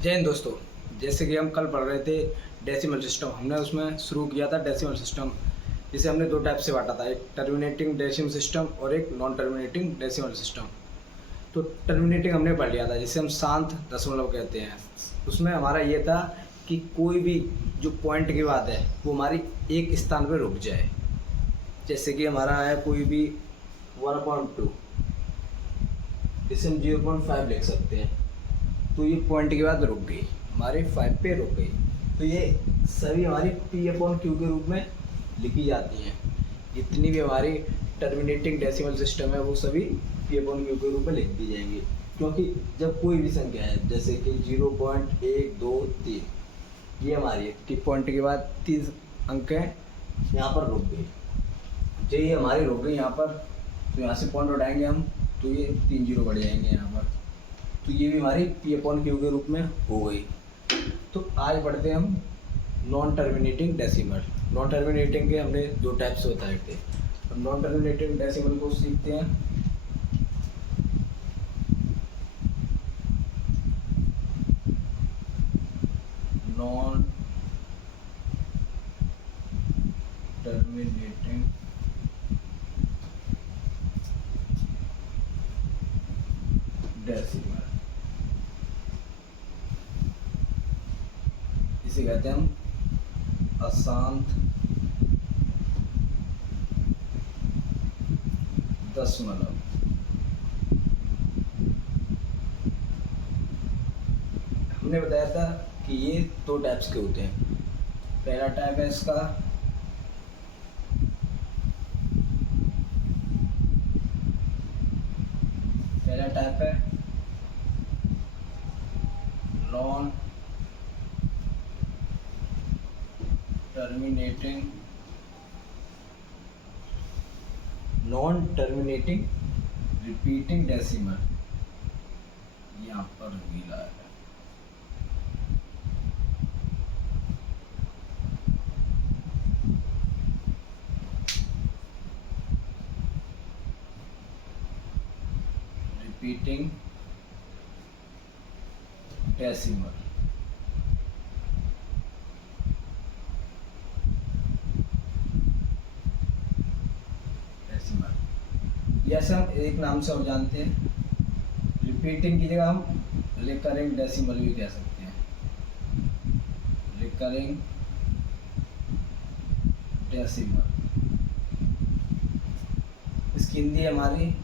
जय हिंद दोस्तों। जैसे कि हम कल पढ़ रहे थे डेसिमल सिस्टम, हमने उसमें शुरू किया था डेसिमल सिस्टम, जिसे हमने दो टाइप से बांटा था, एक टर्मिनेटिंग डेसिमल सिस्टम और एक नॉन टर्मिनेटिंग डेसिमल सिस्टम। तो टर्मिनेटिंग हमने पढ़ लिया था, जिसे हम शांत दशमलव कहते हैं। उसमें हमारा ये था कि कोई भी जो पॉइंट की बात है वो हमारी एक स्थान पर रुक जाए। जैसे कि हमारा है कोई भी 1/2, जिसे हम 0.5 लिख सकते हैं। तो ये पॉइंट के बाद रुक गई, हमारे 5 पे रुक गई। तो ये सभी हमारी P/Q के रूप में लिखी जाती हैं। जितनी भी हमारी टर्मिनेटिंग डेसिमल सिस्टम है वो सभी P/Q के रूप में लिख दी जाएंगी। क्योंकि जब कोई भी संख्या है जैसे कि 0.123, ये हमारी है कि पॉइंट के बाद 3 अंक हैं, यहाँ पर रुक गई। जो ये हमारी रुक गई यहाँ पर, तो यहाँ से पॉइंट उठाएंगे हम, तो ये 3 जीरो बढ़ जाएंगे यहाँ पर। तो ये भी हमारी P/Q के रूप में हो गई। तो आज पढ़ते हैं हम non terminating decimal. Non terminating के हमने दो टाइप्स बताए थे, तो नॉन टर्मिनेटिंग डेसिमल को सीखते हैं। नॉन टर्मिनेटिंग डेसिमल, इसे कहते हैं हम अशांत दशमलव। हमने बताया था कि ये दो टाइप्स के होते हैं। पहला टाइप है इसका नॉन टर्मिनेटिंग रिपीटिंग डेसिमल। यहाँ पर मिला है रिपीटिंग डेसिमल। ऐसे हम एक नाम से और जानते हैं। रिपीटिंग की जगह हम रिकरिंग डेसिमल भी कह सकते हैं। रिकरिंग डेसिमल, इसकी हिंदी है हमारी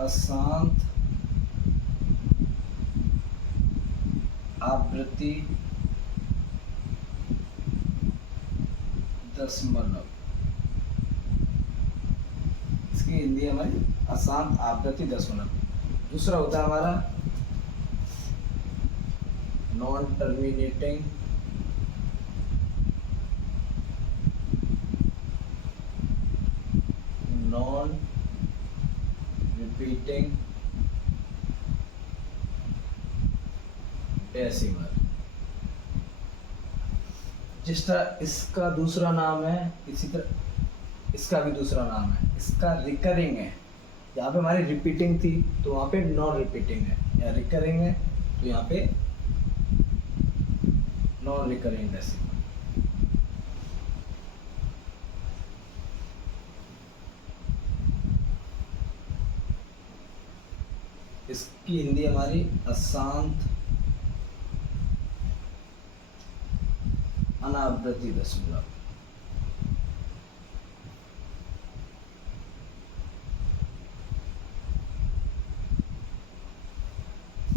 अशांत आवृत्ति दशमलव। इसकी हिंदी है हमारी अशांत आवृत्ति दशमलव। दूसरा होता है हमारा non terminating non repeating decimal. जिस तरह इसका दूसरा नाम है, इसी तरह इसका भी दूसरा नाम है। इसका रिकरिंग है, यहाँ पे हमारी रिपीटिंग थी तो वहाँ पे नॉन रिपीटिंग है, या रिकरिंग है तो यहाँ पे नॉन रिकरिंग डेसिमल। इसकी हिंदी हमारी अशांत अनावृत्ति दशमलव।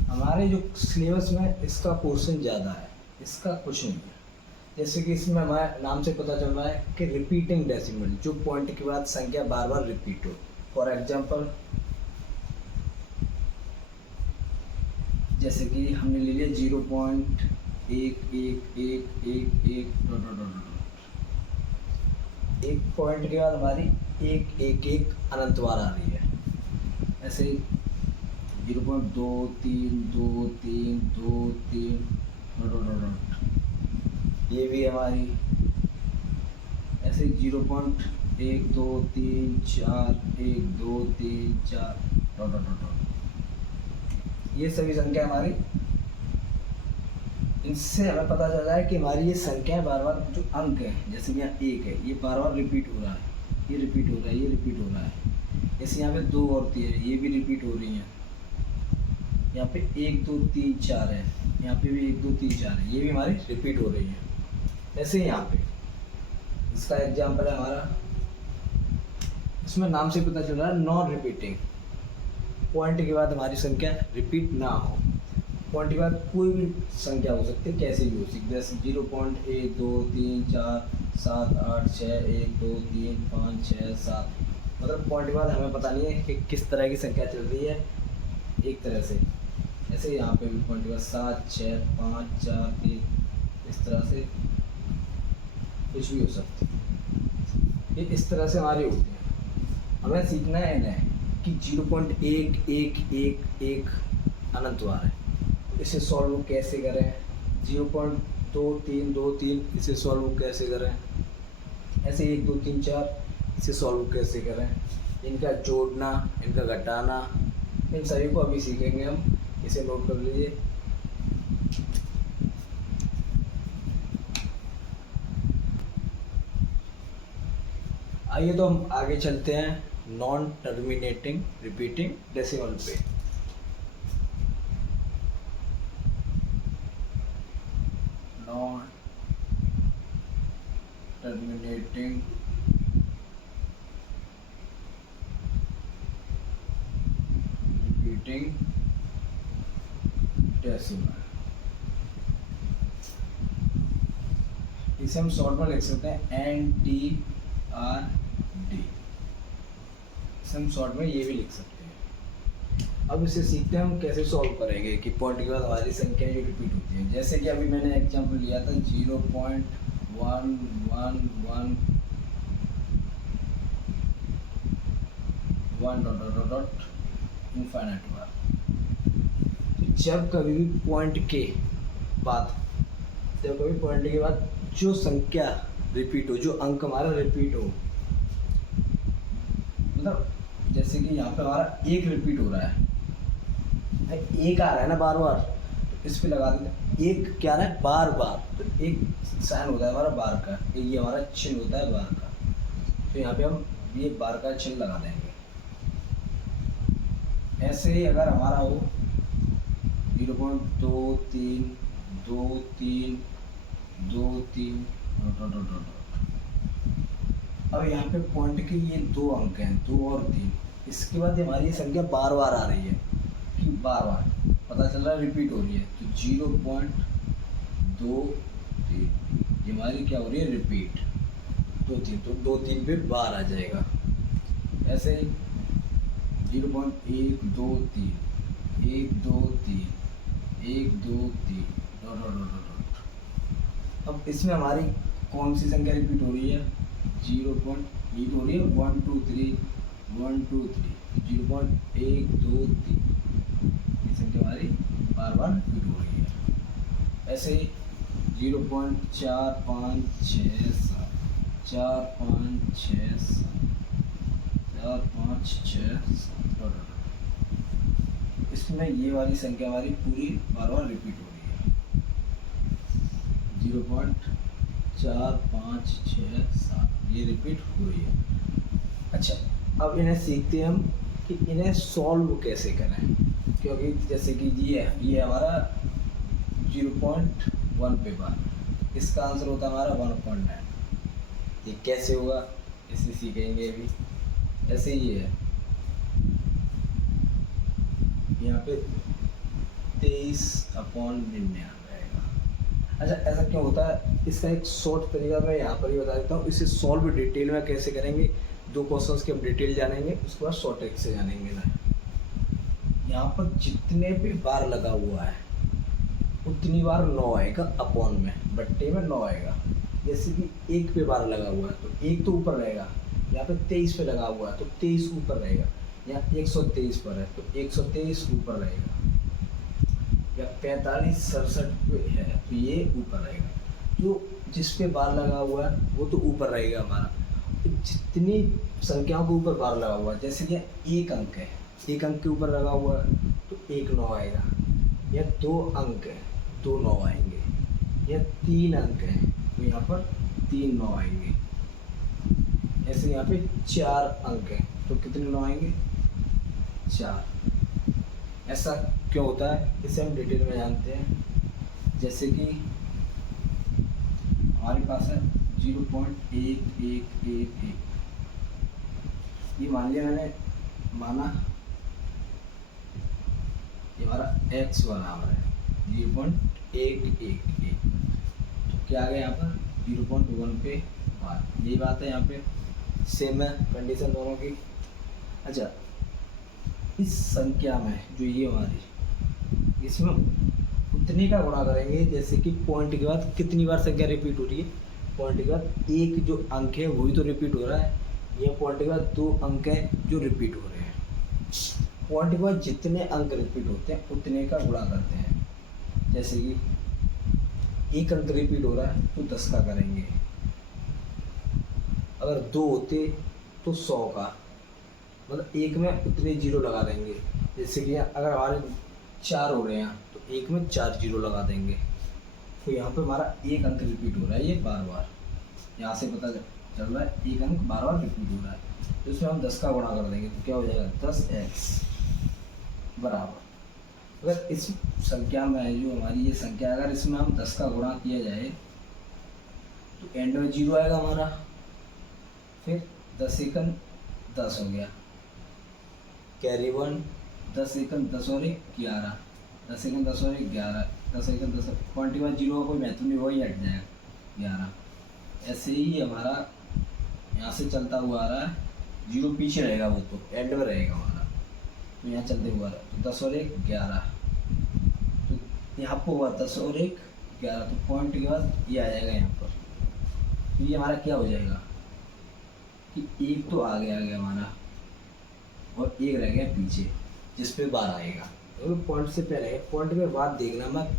हमारे जो सिलेबस में इसका पोर्शन ज़्यादा है, इसका कुछ नहीं है। जैसे कि इसमें हमारे नाम से पता चल रहा है कि रिपीटिंग डेसिमल, जो पॉइंट के बाद संख्या बार बार रिपीट हो। फॉर एग्जांपल, जैसे कि हमने ले लिया 0.1111 एक पॉइंट के बाद हमारी 111 अनंत बार आ रही है। ऐसे 0.232323 ये भी हमारी ऐसे 0.1234 ये सभी संख्या हमारी इनसे हमें पता चल रहा है कि हमारी ये संख्या बार बार जो अंक है, जैसे यहाँ 1 है, ये बार बार रिपीट हो रहा है, ये रिपीट हो रहा है, ये रिपीट हो रहा है। जैसे यहाँ पे 2 और 3 है, ये भी रिपीट हो रही हैं। यहाँ पे 1 2 3 4 है, यहाँ पे भी 1 2 3 4 है, ये भी हमारी रिपीट हो रही है। ऐसे ही यहाँ पे इसका एग्जाम्पल है हमारा, इसमें नाम से पता चल रहा है नॉन रिपीटिंग। पॉइंट के बाद हमारी संख्या रिपीट ना हो। पॉइंट के बाद कोई भी संख्या हो सकती है, कैसे भी हो सकती है, जैसे 0.1 2 3 4 7 8 6 1 2 3 5 6 7। मतलब पॉइंट के बाद हमें पता नहीं है कि किस तरह की संख्या चल रही है, एक तरह से। ऐसे यहाँ पे भी पॉइंट के बाद 7 6 5 4 3, इस तरह से कुछ भी हो सकती है। ये इस तरह से हमारी होती है। हमें सीखना है इन्हें कि 0.1111 अनंत बार है, इसे सॉल्व कैसे करें। 0.2323 इसे सॉल्व कैसे करें। ऐसे 1 2 3 4 इसे सॉल्व कैसे करें। इनका जोड़ना, इनका घटाना, इन सभी को अभी सीखेंगे हम। इसे नोट कर लीजिए। आइए तो हम आगे चलते हैं नॉन टर्मिनेटिंग रिपीटिंग डेसिमल पे। नॉन टर्मिनेटिंग रिपीटिंग डेसिमल, इसे हम शॉर्ट में लिख सकते हैं NTRD। इसे हम शॉर्ट में ये भी लिख सकते हैं। अब इसे सीखते हैं हम कैसे सॉल्व करेंगे कि पॉइंट के बाद हमारी संख्या जो रिपीट होती है। जैसे कि अभी मैंने एग्जांपल लिया था 0.111 इनफाइनाइट बार। तो जब कभी भी पॉइंट के बाद, जब कभी पॉइंट के बाद जो संख्या रिपीट हो, जो अंक हमारा रिपीट हो, मतलब जैसे कि यहाँ पे हमारा 1 रिपीट हो रहा है, 1 आ रहा है ना बार बार, तो इस पे लगा देते 1 क्या आ रहा है बार बार, तो एक साइन होता है हमारा बार का, ये हमारा चिन्ह होता है बार का। तो यहाँ पे हम ये बार का चिन्ह लगा देंगे। ऐसे ही अगर हमारा हो 0.23 2 3 2 3 अब यहाँ पे पॉइंट के ये 2 अंक हैं, 2 और 3। इसके बाद हमारी संख्या बार बार आ रही है, कि बार बार पता चल रहा है रिपीट हो रही है। तो 0.23 ये हमारी क्या हो रही है रिपीट, 2 3, तो 2 3 पे बार आ जाएगा। ऐसे ही 0.1 2 3 1 2 3 1 2 3 अब इसमें हमारी कौन सी संख्या रिपीट हो रही है, 0.8 हो रही है, 1 2 3 1 2 3 0.1 2 3 ये संख्या हमारी बार बार रिपीट हो रही है। ऐसे ही 0.4 5 6 7 4 5 6 7 4 5 6 7 इसमें ये वाली संख्या हमारी पूरी बार बार रिपीट हो रही है। 0.4 5 6 7 ये रिपीट हो रही है। अच्छा, अब इन्हें सीखते हैं हम कि इन्हें सॉल्व कैसे करें, क्योंकि जैसे कि ये हमारा 0.1 पे बार, इसका आंसर होता है हमारा 1.9। ये कैसे होगा इसे सीखेंगे अभी। ऐसे ही है यहाँ पे 23/99 रहेगा। अच्छा, ऐसा क्यों होता है, इसका एक शॉर्ट तरीका मैं यहाँ पर ही बता देता हूँ। इसे सॉल्व डिटेल में कैसे करेंगे, 2 क्वेश्चंस के हम डिटेल जानेंगे, उसके बाद शॉर्ट ट्रिक से जानेंगे ना। यहाँ पर जितने भी बार लगा हुआ है उतनी बार 9 आएगा अपॉन में, बट्टे में 9 आएगा। जैसे कि 1 पे बार लगा हुआ है तो 1 तो ऊपर रहेगा, यहाँ पे 23 पे लगा हुआ है तो 23 ऊपर रहेगा, यहाँ 123 पर है तो 123 ऊपर रहेगा, या 45 67 पे है तो ये ऊपर रहेगा। जो जिस पे बार लगा हुआ है वो तो ऊपर रहेगा हमारा। जितनी संख्याओं के ऊपर बार लगा हुआ है, जैसे कि 1 अंक है, 1 अंक के ऊपर लगा हुआ है तो 1 9 आएगा, या 2 अंक है 2 9 आएंगे। यह 3 अंक है तो यहाँ पर 3 9 आएंगे। ऐसे यहाँ पे 4 अंक है तो कितने 9 आएंगे? 4। ऐसा क्यों होता है इसे हम डिटेल में जानते हैं। जैसे कि हमारे पास है 0.1111, ये मान लिया मैंने, माना ये हमारा x बराबर है 0.111, तो क्या आ गया यहाँ पर 0.1 पे बार। यही बात है, यहाँ पे सेम है कंडीशन दोनों की। अच्छा, इस संख्या में जो ये हमारी, इसमें उतने का गुणा करेंगे जैसे कि पॉइंट के बाद कितनी बार संख्या रिपीट हो रही है। पॉइंट के बाद एक जो अंक है वही तो रिपीट हो रहा है, ये पॉइंट के बाद 2 अंक हैं जो रिपीट हो रहे हैं। पॉइंट के बाद जितने अंक रिपीट होते हैं उतने का गुणा करते हैं। जैसे कि एक अंक रिपीट हो रहा है तो 10 का करेंगे, अगर 2 होते तो 100 का, मतलब एक में उतने जीरो लगा देंगे। जैसे कि अगर हमारे 4 हो रहे हैं तो एक में 4 जीरो लगा देंगे। तो यहाँ पे हमारा एक अंक रिपीट हो रहा है, ये बार बार यहाँ से पता चल रहा है एक अंक बार बार रिपीट हो रहा है। तो इसमें हम 10 का गुणा कर देंगे तो क्या हो जाएगा 10x बराबर, अगर इस संख्या में जो हमारी ये संख्या, अगर इसमें हम 10 का गुणा किया जाए तो एंड में 0 आएगा हमारा। फिर 10 एकम 10 हो गया, कैरी 1, 10 एकम 10 और 1 11, 10 एकम 10 और 1 11, 10 एकम 10, पॉइंट के बाद 0 का कोई महत्व नहीं, वही हट जाएगा 11। ऐसे ही हमारा यहाँ से चलता हुआ आ रहा है, 0 पीछे रहेगा, वो तो एंड में रहेगा हमारा, तो यहाँ चलते हुआ रहा है। तो 10 और 1 11, तो यहाँ पर हुआ 10 और 1 11, तो पॉइंट के बाद ये आ जाएगा यहाँ पर। तो ये हमारा क्या हो जाएगा कि एक तो आगे आ गया हमारा और एक रह गया पीछे, जिस पे बार आएगा। तो पॉइंट से पहले, पॉइंट के बाद देखना मत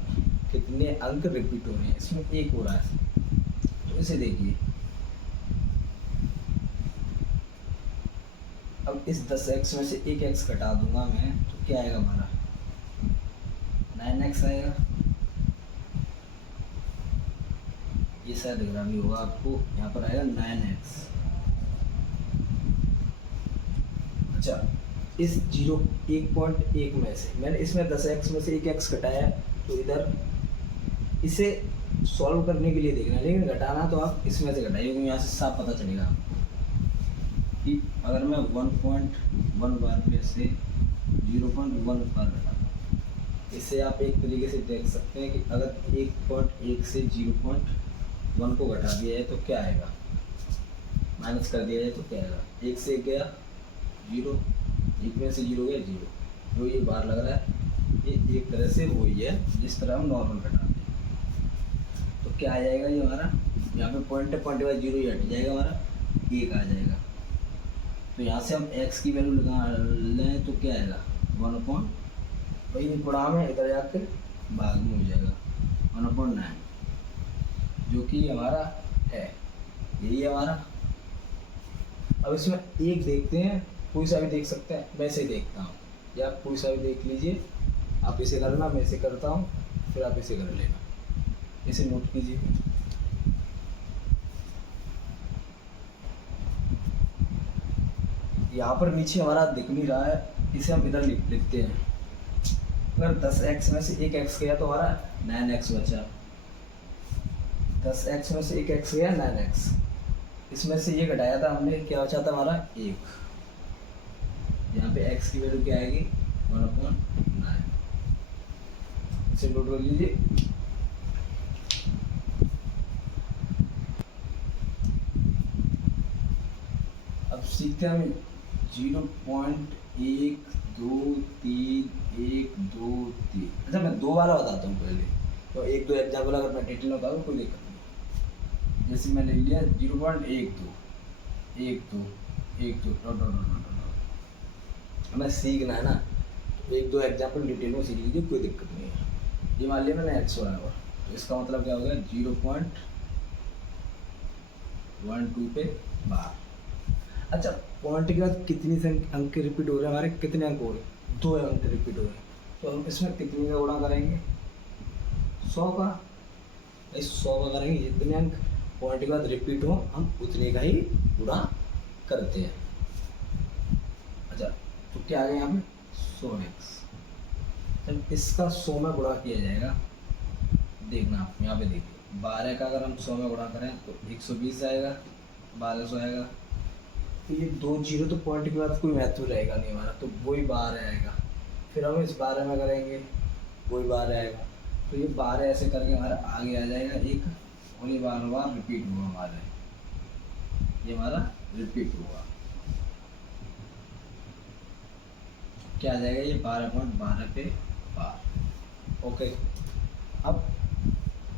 कितने अंक रिपीट हो रहे हैं। इसमें एक हो रहा है तो इसे देखिए, अब इस 10x में से एक x घटा दूंगा मैं तो क्या आएगा हमारा 9x आएगा। ये शायद दिख रहा नहीं होगा आपको, यहाँ पर आएगा 9x। अच्छा, इस 1.1 में से मैंने इसमें 10x में से एक x घटाया, तो इधर इसे सॉल्व करने के लिए देखना, लेकिन घटाना तो आप इसमें से घटाइए, क्योंकि यहाँ से साफ पता चलेगा आपको कि अगर मैं 1.1 बार पे से 0.1 बार घटाता, इससे आप एक तरीके से देख सकते हैं कि अगर 1.1 से 0.1 को घटा दिया जाए तो क्या आएगा, माइनस कर दिया जाए तो क्या आएगा। 1 से 1 गया 0, 1 में से 0 गया 0, जो ये बार लग रहा है ये एक तरह से वही है जिस तरह हम नॉर्मल घटाते हैं। तो क्या आ जाएगा ये हमारा, यहाँ पे पॉइंट बाय 0 ही हट जाएगा, हमारा 1 आ जाएगा। तो यहाँ से हम x की वैल्यू लगा लें तो क्या आएगा 1/, वही गुणा में इधर जाकर भाग में हो जाएगा 1/9, जो कि हमारा है, यही है हमारा। अब इसमें एक देखते हैं, कोई सा भी देख सकते हैं, मैं इसे देखता हूँ या आप कोई सा भी देख लीजिए। आप इसे करना, मैं इसे करता हूँ, फिर आप इसे कर लेना, इसे नोट कीजिए। यहाँ पर नीचे हमारा दिख नहीं रहा है, इसे हम इधर लिखते हैं। अगर 10x में से एक x गया तो हमारा 9x बचा, 10x में से एक x गया 9x, इसमें से ये घटाया था हमने, क्या बचा था हमारा 1। यहाँ पे x की वैल्यू क्या आएगी 1/9, इसे नोट कर लीजिए। अब सीखते हैं हम 0.123123। अच्छा, मैं दो बार बताता हूँ पहले, तो 1-2 एग्जाम्पल अगर मैं डिटेल में बताऊँ कोई दिक्कत नहीं। जैसे मैंने लिया 0.12 हमें सीखना है ना, तो 1-2 एग्जाम्पल डिटेल में सीख लीजिए, कोई दिक्कत नहीं है। ये मान लिया मैंने x बराबर, तो इसका मतलब क्या हो गया 0.12 पे बार। अच्छा, पॉइंट के बाद कितनी अंक रिपीट हो रहे हैं हमारे, कितने अंक हो रहे हैं 2 अंक रिपीट हो रहे हैं, तो हम इसमें कितने का गुणा करेंगे 100 का। इस 100 का करेंगे जितने अंक पॉइंट के बाद रिपीट हो हम उतने का ही गुणा करते हैं। अच्छा तो क्या आ गया यहाँ पे 100x। जब इसका 100 में गुणा किया जाएगा, देखना आप यहाँ पे देखिए 12 का अगर हम 100 में गुणा करें तो 120 आएगा, 1200 आएगा। तो ये 2 जीरो तो पॉइंट के बाद कोई महत्व रहेगा नहीं हमारा, तो वही 12 आएगा। फिर हम इस 12 में करेंगे वही 12 आएगा। तो ये 12 ऐसे करके हमारा आगे आ जाएगा एक, और ये बार बार रिपीट होगा हमारा, ये हमारा रिपीट होगा। क्या आ जाएगा ये 12.12 पे बार। ओके अब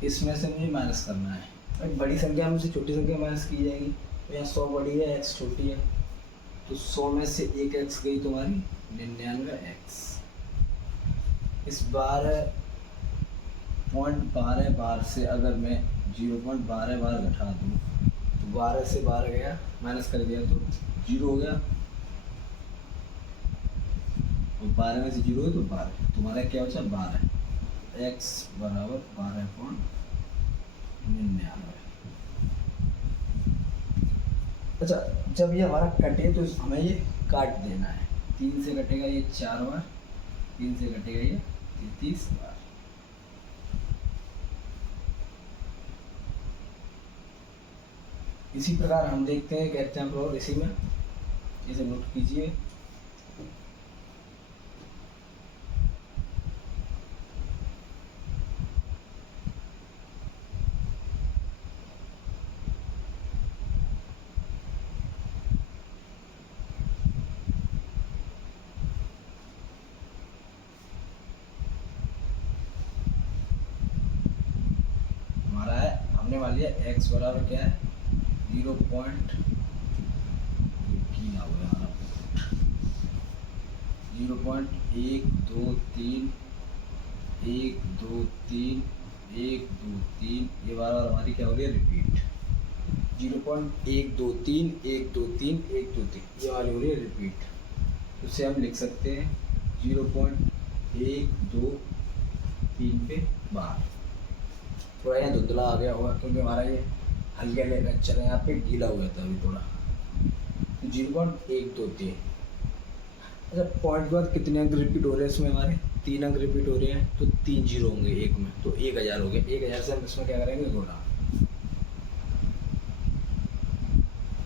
इसमें से मुझे माइनस करना है। एक बड़ी संख्या में से छोटी संख्या माइनस की जाएगी, तो यहाँ 100 बड़ी है x छोटी है, तो 100 में से एक x गई तुम्हारी 99x। इस 12.12 बार से अगर मैं 0.12 बार घटा दूँ तो 12 से 12 गया, माइनस कर दिया तो 0 हो गया, और 12 में से 0 है तो 12, तुम्हारा क्या बचा 12, x बराबर 12.99। अच्छा जब ये हमारा कटे तो हमें ये काट देना है। 3 से कटेगा ये 4 बार, 3 से कटेगा ये 33 बार। इसी प्रकार हम देखते हैं एक एग्जाम्पल और इसी में, इसे नोट कीजिए। हमने मान लिया x बराबर क्या है 0.123 ये बार बार हमारी क्या हो रही है रिपीट। 0.123 123 123 ये वाली हो रही है रिपीट। उससे हम लिख सकते हैं 0.123 पे बार। थोड़ा यहाँ धुंधला आ गया होगा क्योंकि हमारा ये हल्के लेक्चर है, यहाँ पे गीला हुआ था अभी थोड़ा। तो 0.123। अच्छा पॉइंट के बाद कितने अंक रिपीट हो रहे हैं इसमें हमारे 3 अंक रिपीट हो रहे हैं, तो 3 जीरो होंगे एक में, तो 1000 हो गए। 1000 से हम इसमें क्या करेंगे गुणा।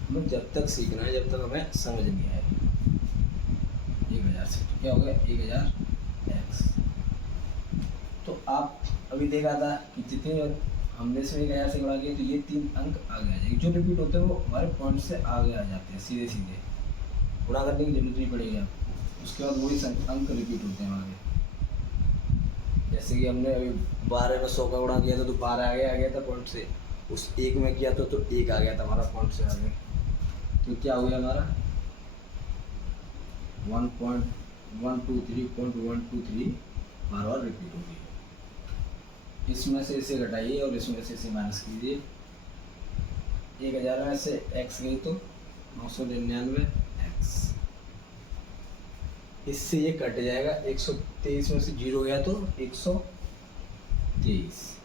हमें जब तक सीखना है जब तक हमें समझ नहीं आए। 1000 से तो क्या हो गया 1000x। तो आप अभी देखा था कि जितने हमने इसमें 1000 से गुणा किया तो ये 3 अंक आगे आ जाएंगे। जो रिपीट होते हैं वो हमारे पॉइंट से आगे आ जाते हैं, सीधे सीधे गुणा करने की जरूरत नहीं पड़ेगी आपको। उसके बाद वही अंक रिपीट होते हैं हमारे। जैसे कि हमने अभी 12 में 100 का गुणा किया था तो 12 आगे आ गया था पॉइंट से, उस 1 में किया था तो 1 आ गया था हमारा पॉइंट से आगे। तो क्या हो गया हमारा 1.123.123 बार बार रिपीट होगी। इसमें से इसे घटाइए और इसमें से इसे माइनस कीजिए। 1000 में से x गई तो 999x। इससे ये कट जाएगा। 123 में से 0 गया तो 123।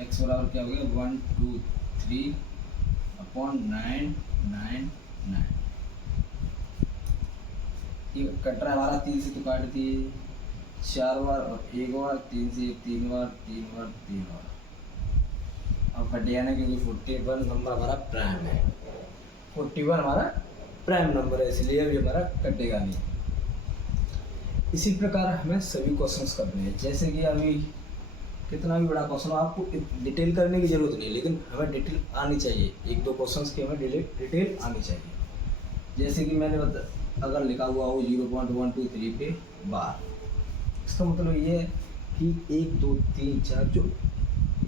x बराबर क्या हो गया 123/999। ये कट रहा है हमारा 3 से तो काट दिए 4 बार और 1 बार, 3 से 3 बार 3 बार 3 बार। अब कटिया ना क्योंकि 41 नंबर हमारा प्राइम है। 41 हमारा प्राइम नंबर है इसलिए अभी हमारा कटेगा नहीं। इसी प्रकार हमें सभी क्वेश्चंस करने हैं। जैसे कि अभी कितना भी बड़ा क्वेश्चन हो आपको डिटेल करने की जरूरत नहीं, लेकिन हमें डिटेल आनी चाहिए। 1-2 क्वेश्चंस की हमें डिटेल आनी चाहिए। जैसे कि मैंने अगर लिखा हुआ हो 0.123 पे बार, इसका मतलब ये है कि 1 2 3 4 जो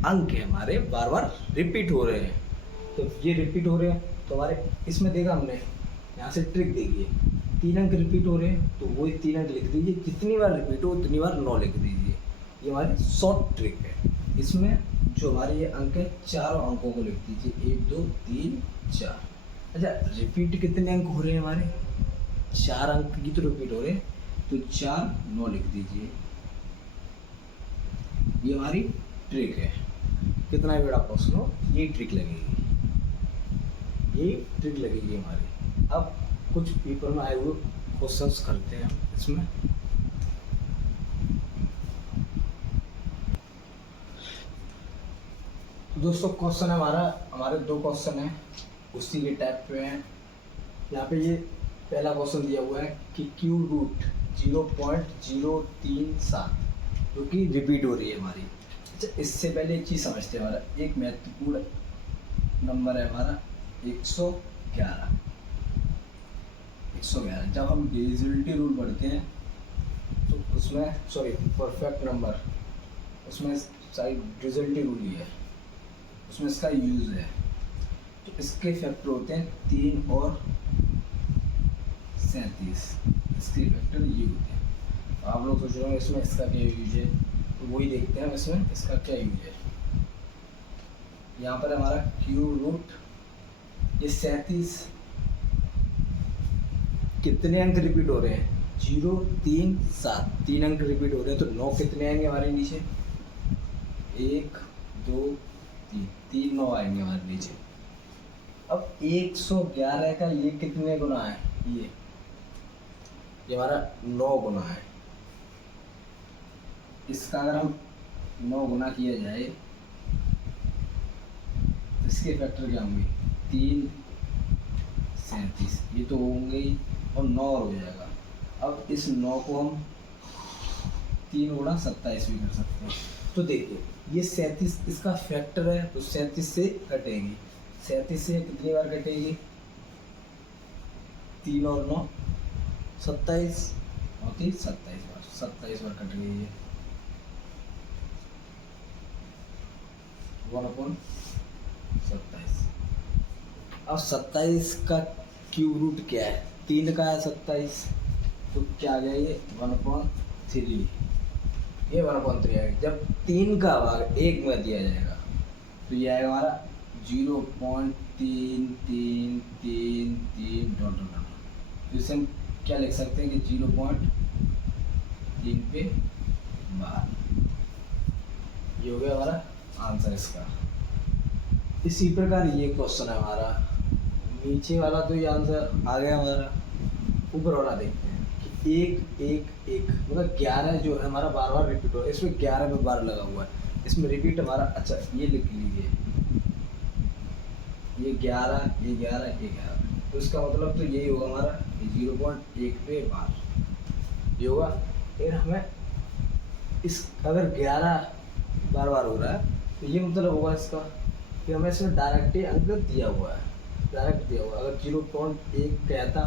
अंक है हमारे बार बार रिपीट हो रहे हैं। तो ये रिपीट हो रहे हैं तो हमारे इसमें देखा हमने, यहाँ से ट्रिक देखिए 3 अंक रिपीट हो रहे हैं तो वही 3 अंक लिख दीजिए। जितनी बार रिपीट हो उतनी बार 9 लिख दीजिए। ये हमारी शॉर्ट ट्रिक है। इसमें जो हमारे ये अंक है चारों अंकों को लिख दीजिए 1 2 3 4। अच्छा रिपीट कितने अंक हो रहे हैं हमारे 4 अंक की तो रिपीट हो रहे हैं, तो 4 9 लिख दीजिए। ये हमारी ट्रिक है। कितना भी बड़ा क्वेश्चन हो ये ट्रिक लगेगी, ये ट्रिक लगेगी हमारी। अब कुछ पेपर में आए हुए क्वेश्चंस करते हैं हम इसमें। दोस्तों क्वेश्चन हमारे दो क्वेश्चन हैं उसी के टाइप पे हैं। यहाँ पे ये पहला क्वेश्चन दिया हुआ है कि क्यू रूट 0.037 जो कि रिपीट हो रही है हमारी। अच्छा, इससे पहले एक चीज़ समझते हैं। हमारा एक महत्वपूर्ण नंबर है हमारा 111। जब हम डिविजिबिलिटी रूल पढ़ते हैं तो उसमें परफेक्ट नंबर उसमें सारी डिविजिबिलिटी रूल ही है, उसमें इसका यूज़ है। तो इसके फैक्टर होते हैं 3 और 37, इसके फैक्टर ये होते हैं। तो आप लोग सोच रहे हो इसमें इसका क्या यूज है, तो वही देखते हैं इसमें इसका क्या यूज है। यहाँ पर हमारा क्यू रूट ये 37 कितने अंक रिपीट हो रहे हैं, 0 3 7, 3 अंक रिपीट हो रहे हैं। तो 9 कितने आएंगे हमारे नीचे, 1 2 3, 3 9 आएंगे हमारे नीचे। अब 111 का ये कितने गुना है, ये हमारा 9 गुना है। इसका अगर हम 9 गुना किया जाए तो इसके फैक्टर क्या होंगे, 3 37, ये तो होंगे ही, और 9 हो जाएगा। अब इस 9 को हम 3 गुणा 27 भी कर सकते हैं। तो देखिए ये 37 इसका फैक्टर है, तो 37 से कटेगी, 37 से कितनी बार कटेगी, 3 और 9 27 होती 27 बार कट गई है। 1/27। अब 27 का क्यूब रूट क्या है, 3 का है 27, तो क्या आ गया ये 1/3, ये 1/3 आएगा। जब 3 का भाग 1 में दिया जाएगा तो ये आएगा हमारा 0.3333 डॉट डॉट। तो इसे हम क्या लिख सकते हैं कि 0.3 पे बार, ये हो गया हमारा आंसर इसका। इसी प्रकार ये क्वेश्चन है हमारा, नीचे वाला तो ये आंसर आ गया हमारा। ऊपर वाला देखते हैं कि 1 1 1 मतलब 11 जो है हमारा बार बार रिपीट हो रहा है, इसमें 11 में बार लगा हुआ है, इसमें रिपीट हमारा। अच्छा ये लिख लीजिए, ये 11 ये 11 ये 11, तो इसका मतलब तो यही होगा हमारा 0.1 पे बार ये होगा। फिर हमें इस अगर 11 बार बार हो रहा है तो ये मतलब होगा इसका कि हमें इसमें डायरेक्ट ही अंक दिया हुआ है, डायरेक्ट दिया हुआ है। अगर 0.1 कहता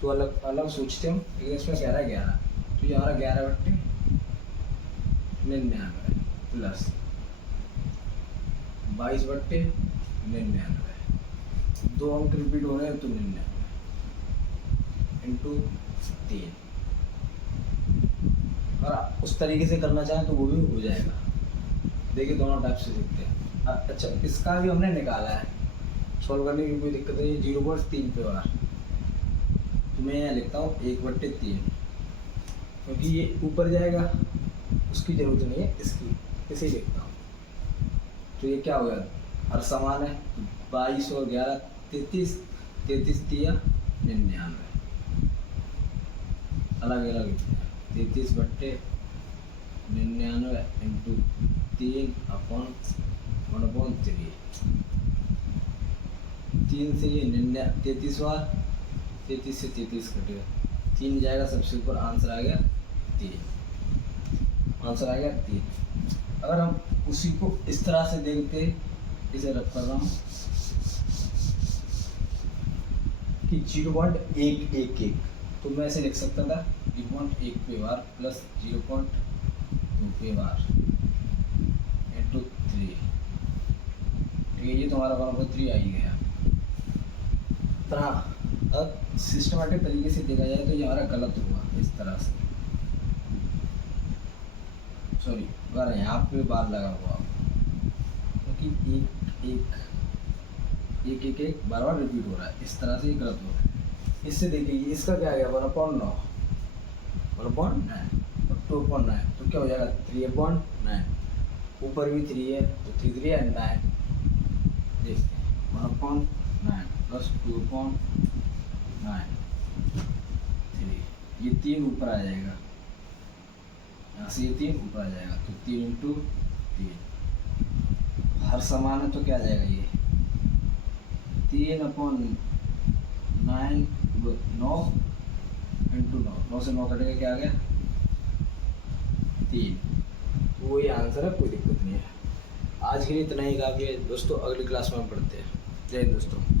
तो अलग अलग सोचते हम, लेकिन इसमें कह रहा है 11, तो ये हमारा 11/99 प्लस 22/99, 2 अंक रिपीट हो रहे हैं तो 99 इंटू 3। और उस तरीके से करना चाहें तो वो भी हो जाएगा। देखिए दोनों टाइप से देखते हैं। अच्छा इसका भी हमने निकाला है, सॉल्व करने की कोई दिक्कत नहीं है। 0.3 पे बार, तो मैं यहाँ लिखता हूँ 1/3, क्योंकि ये ऊपर जाएगा उसकी ज़रूरत नहीं है, इसकी इसे लिखता हूँ। तो ये क्या हो गया, हर समान है, 22 और 11 33, 33 3 99, अलग अलग 33/99 इंटू 3/1/3। 3 से ये 33 बार, 33 से 33 कटेगा, 3 जाएगा सबसे ऊपर, आंसर आ गया 3, आंसर आ गया 3। अगर हम उसी को इस तरह से देखते, इसे रख कर रहा हूँ कि 0.111, तो मैं ऐसे लिख सकता था 0.1 पे बार प्लस 0.2 पे बार इंटू 3। ठीक है, ये तो हमारा 1/3 आ ही गया। तरह अब सिस्टमेटिक तरीके से देखा जाए तो ये हमारा गलत हुआ इस तरह से, सॉरी अगर यहाँ पे बार लगा हुआ, क्योंकि एक बार बार रिपीट हो रहा है, इस तरह से ये गलत हो रहा है। इससे देखिए इसका क्या आ गया 1/9, 1/9 और 2/9, तो क्या हो जाएगा 3/9। ऊपर भी 3 है तो 3 3 है 9। देखते हैं 1/9 प्लस 2/9 3, ये 3 ऊपर आ जाएगा, यहाँ से ये 3 ऊपर आ जाएगा तो 3 इंटू 3, हर समान है तो क्या आ जाएगा ये 3/9, 9 इंटू 9, 9 से 9 कटेगा क्या आ गया 3। वो ये आंसर है, कोई दिक्कत नहीं है। आज के लिए इतना ही काफ़ी है दोस्तों, अगली क्लास में हम पढ़ते हैं। जय हिंद दोस्तों।